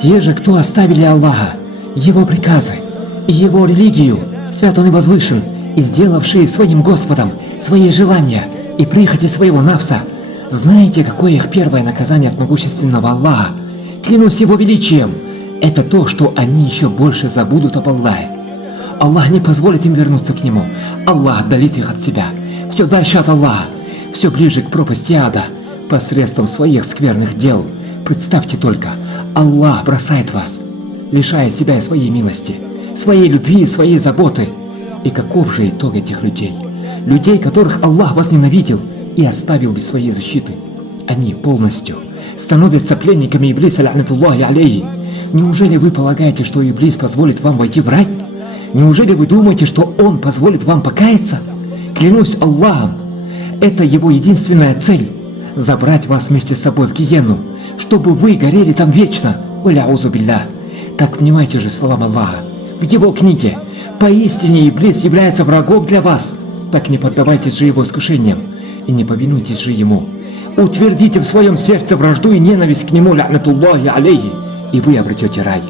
Те же, кто оставили Аллаха, Его приказы и Его религию, свят Он и возвышен, и сделавшие своим Господом свои желания и прихоти своего нафса, знаете, какое их первое наказание от могущественного Аллаха? Клянусь Его величием, это то, что они еще больше забудут об Аллахе. Аллах не позволит им вернуться к Нему. Аллах отдалит их от себя. Все дальше от Аллаха, все ближе к пропасти ада, посредством своих скверных дел. Представьте только, Аллах бросает вас, лишая себя своей милости, своей любви, своей заботы. И каков же итог этих людей? Людей, которых Аллах возненавидел и оставил без своей защиты. Они полностью становятся пленниками Иблиса, ла'натуллахи алейхи. Неужели вы полагаете, что Иблис позволит вам войти в рай? Неужели вы думаете, что он позволит вам покаяться? Клянусь Аллахом, это его единственная цель – забрать вас вместе с собой в гиенну, чтобы вы горели там вечно. Уляузу билля. Так внимайте же словам Аллаха. В его книге поистине Иблис является врагом для вас. Так не поддавайтесь же его искушениям и не повинуйтесь же ему. Утвердите в своем сердце вражду и ненависть к нему, ла'натуллахи алейхи, и вы обретете рай.